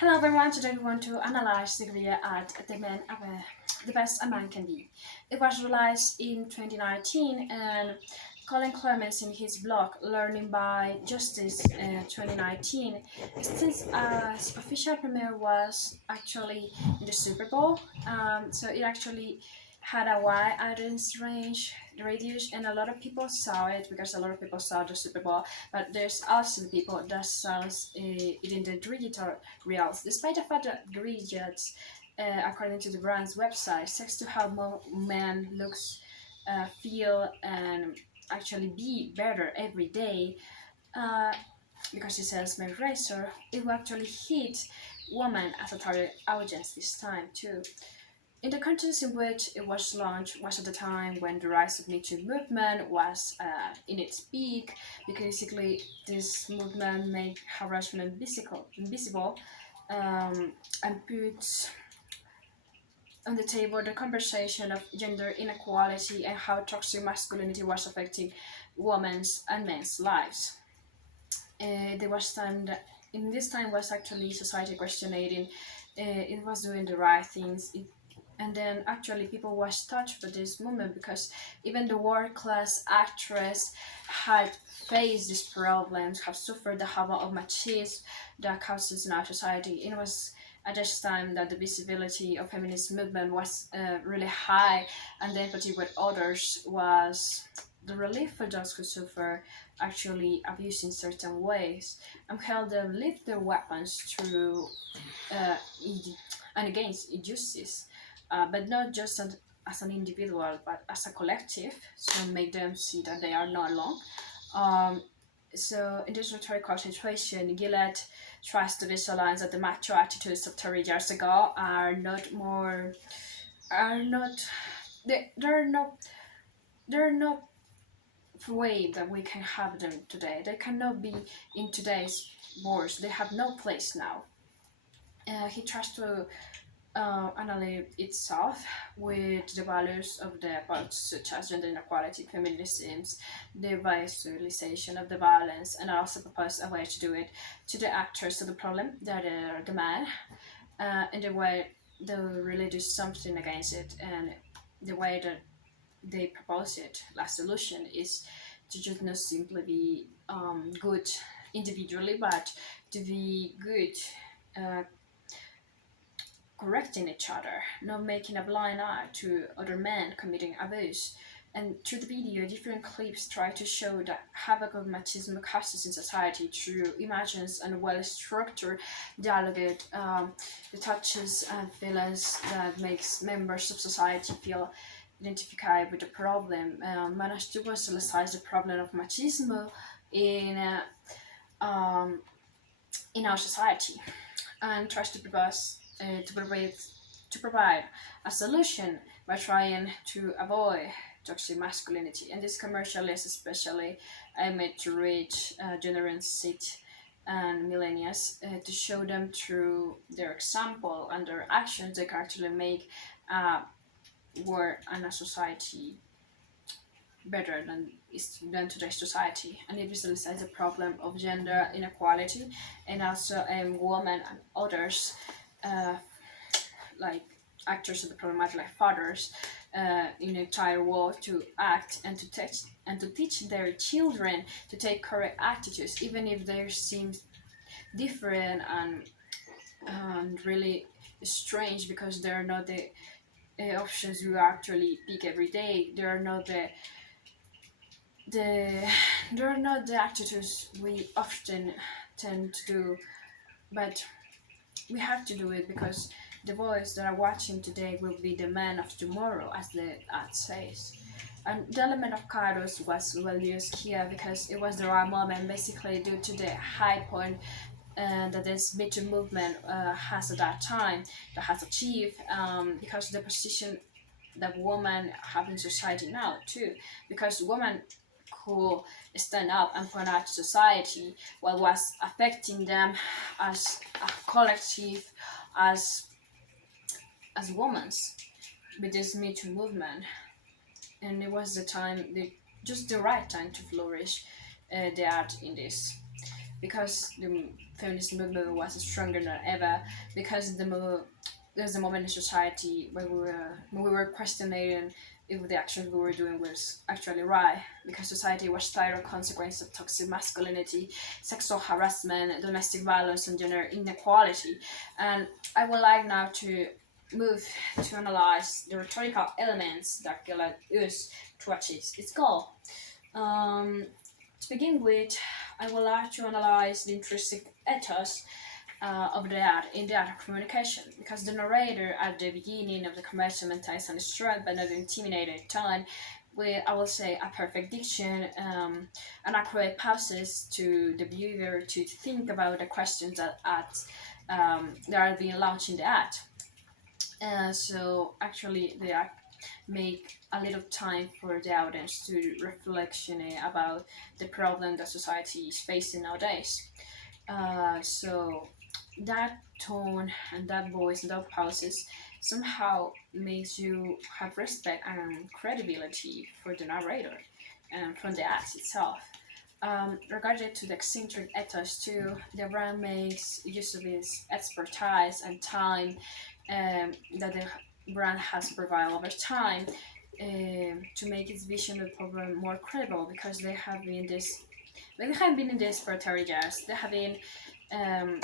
Hello everyone, today we want to analyze the video at the best a man can be. It was released in 2019 and Colin Clements in his blog Learning by Justice 2019 since its official premiere was actually in the Super Bowl. So it actually had a wide audience range radius and a lot of people saw it because a lot of people saw the Super Bowl, but there's also the people that saw it in the digital reels, despite the fact that Gillette, according to the brand's website, seeks to help more men looks, feel, and actually be better every day. Uh, because it sells men razor, it will actually hit women as a target audience this time too. In the countries in which it was launched was at the time when the rise of Me Too movement was in its peak. Basically, this movement made harassment invisible and put on the table the conversation of gender inequality and how toxic masculinity was affecting women's and men's lives. There was time that in this time was actually society questioning it was doing the right things. And then actually people was touched by this movement because even the world class actress had faced these problems, have suffered the havoc of machismo that causes in our society. It was at this time that the visibility of feminist movement was really high, and the empathy with others was the relief for those who suffer actually abused in certain ways and held them lift their weapons through and against injustice, but not just as an individual but as a collective, so make them see that they are not alone. So in this rhetorical situation, Gillette tries to visualize that the macho attitudes of 30 years ago are not they're not way that we can have them today. They cannot be in today's wars. They have no place now. He tries to analyze itself with the values of the parts such as gender inequality, feminism, the visualization of the violence, and also propose a way to do it to the actors of the problem that are the man, in the way they really do something against it, and the way that they propose it last solution is to just not simply be good individually, but to be good correcting each other, not making a blind eye to other men committing abuse. And through the video, different clips try to show the havoc of machismo causes in society through images and well-structured dialogue, the touches and feelings that makes members of society feel identified with the problem, managed to visualize the problem of machismo um, in our society, and tries to provide a solution by trying to avoid toxic masculinity. And this commercial is especially aimed to reach Gen Z and millennials, to show them through their example and their actions they can actually make world and a society better than today's society. And it visualizes the problem of gender inequality and also women and others, like actors of the problematic, like fathers, in the entire world, to act and to teach their children to take correct attitudes, even if they seem different and really strange, because they're not the options you actually pick every day. They are not the attitudes we often tend to do, but we have to do it because the boys that are watching today will be the men of tomorrow, as the ad says. And the element of Kairos was well used here because it was the right moment, basically due to the high point that this Me Too movement has at that time, that has achieved, because the position that women have in society now too, because women who stand up and point out to society what was affecting them as a collective, as women, with this Me Too movement. And it was just the right time to flourish the art in this. because the feminist movement was stronger than ever, because there's a moment in society where we were questioning if the actions we were doing was actually right, because society was tired of consequences of toxic masculinity, sexual harassment, domestic violence, and gender inequality. And I would like now to move to analyze the rhetorical elements that Gillette used to achieve its goal. To begin with, I would like to analyze the intrinsic ethos of the ad in the art of communication, because the narrator at the beginning of the commercial maintains an strong but not intimidating tone with, I will say, a perfect diction and accurate pauses to the viewer to think about the questions that are being launched in the ad. So actually they make a little time for the audience to reflection about the problem that society is facing nowadays. So that tone and that voice and that pauses somehow makes you have respect and credibility for the narrator and from the act itself. Regarding to the eccentric ethos too, the brand makes use of its expertise and time that the brand has provided over time to make its vision of the problem more credible, because they have been in this for 30 years. They have been um,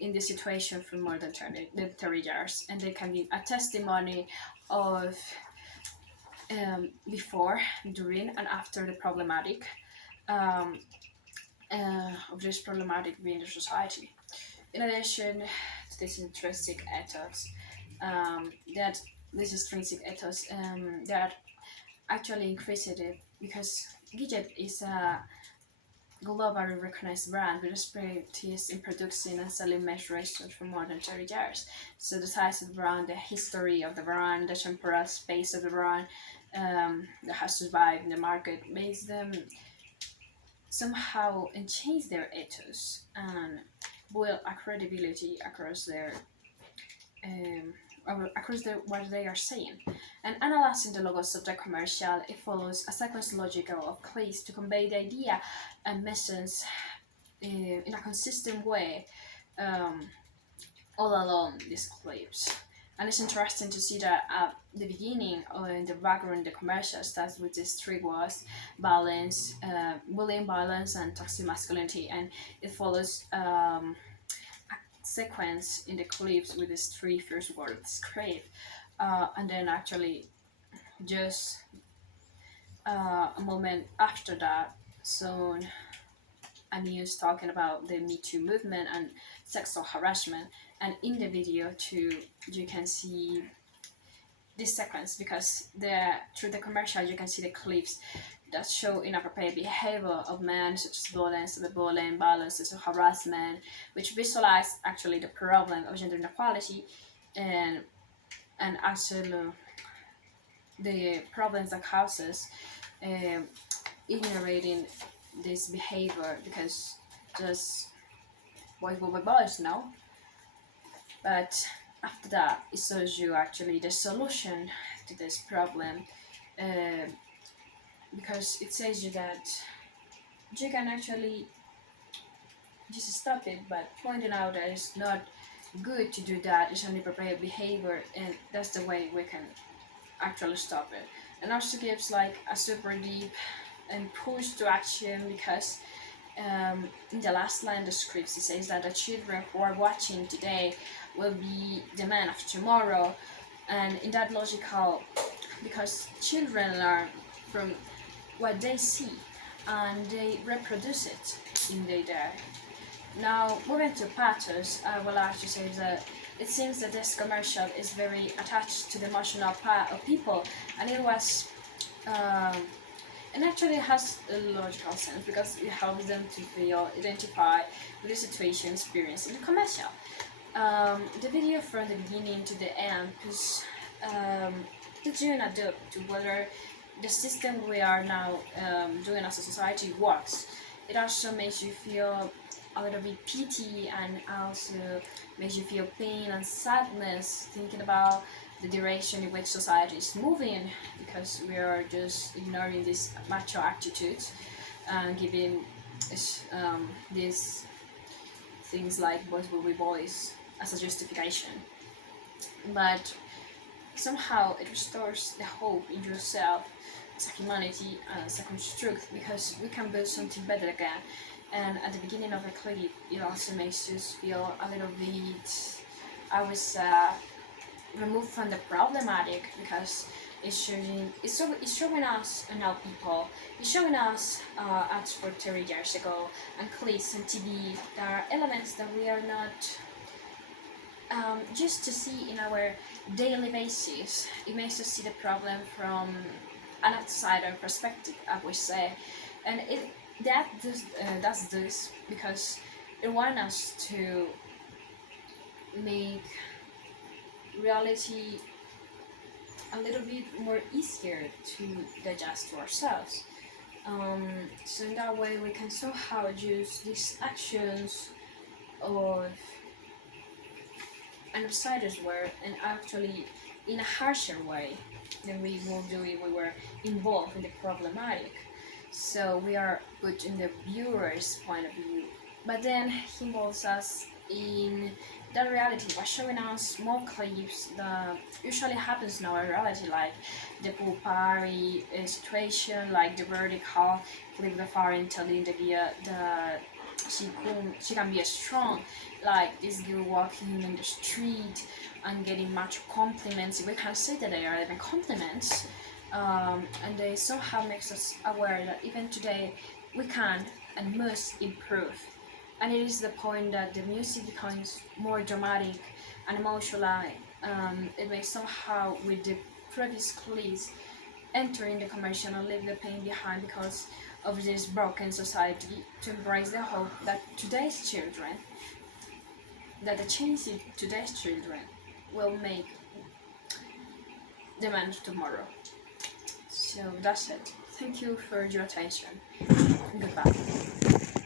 in this situation for more than 30 years, and they can give a testimony of before, during, and after the problematic of this problematic being the society. In addition to this intrinsic ethos, that this intrinsic ethos that actually increased it, because Gillette is a globally recognized brand with expertise in producing and selling mesh razors for more than 30 years. So the size of the brand, the history of the brand, the temporal space of the brand that has survived in the market makes them somehow and change their ethos and build a credibility across their what they are saying. And analyzing the logos of the commercial, it follows a sequence logical of clips to convey the idea and message in a consistent way all along these clips. And it's interesting to see that at the beginning or in the background, the commercial starts with these three words: balance, bullying, violence, and toxic masculinity, and it follows sequence in the clips with these three first words script, and then actually just a moment after that, so a news talking about the Me Too movement and sexual harassment. And in the video too, you can see this sequence, because through the commercial you can see the clips that show inappropriate behavior of men, such as violence, bullying, violence, sexual harassment, which visualize actually the problem of gender inequality and actually the problems that causes ignoring this behavior, because just boys will be boys now. But after that, it shows you actually the solution to this problem, because it says you that you can actually just stop it, but pointing out that it's not good to do that, it's only appropriate behavior, and that's the way we can actually stop it. And also gives like a super deep and push to action, because in the last line of the script it says that the children who are watching today will be the men of tomorrow. And in that logical, because children learn from what they see and they reproduce it in their day. Now moving to pathos, I would like to say that it seems that this commercial is very attached to the emotional part of people, and it was and actually has a logical sense, because it helps them to feel identified with the situation experienced in the commercial. The video from the beginning to the end is doing a look to whether the system we are now doing as a society works. It also makes you feel a little bit pity, and also makes you feel pain and sadness thinking about the direction in which society is moving, because we are just ignoring these macho attitudes and giving this things like boys will be boys as a justification, but somehow it restores the hope in yourself as a humanity and as a construct, because we can build something better again. And at the beginning of the clip, it also makes us feel a little bit, I was removed from the problematic, because it's showing us and now people, it's showing us ads for 30 years ago and clips and TV. There are elements that we are not just to see in our daily basis. It makes us see the problem from an outsider perspective, I would say, and that's this because it wants us to make reality a little bit more easier to digest to ourselves. So in that way we can somehow use these actions of an outsider's world and actually in a harsher way than we would do if we were involved in the problematic. So we are put in the viewer's point of view, but then he involves us in that reality by showing us more clips that usually happens in our reality, like the pool party situation, like the vertical clip the foreign telling the girl that she can be strong, like this girl walking in the street and getting much compliments. We can say that they are even compliments, and they somehow makes us aware that even today we can and must improve. And it is the point that the music becomes more dramatic and emotional. It makes somehow with the previous clips entering the commercial and leave the pain behind because of this broken society, to embrace the hope that today's children, that the change in today's children will make the man of tomorrow. So that's it. Thank you for your attention. Goodbye.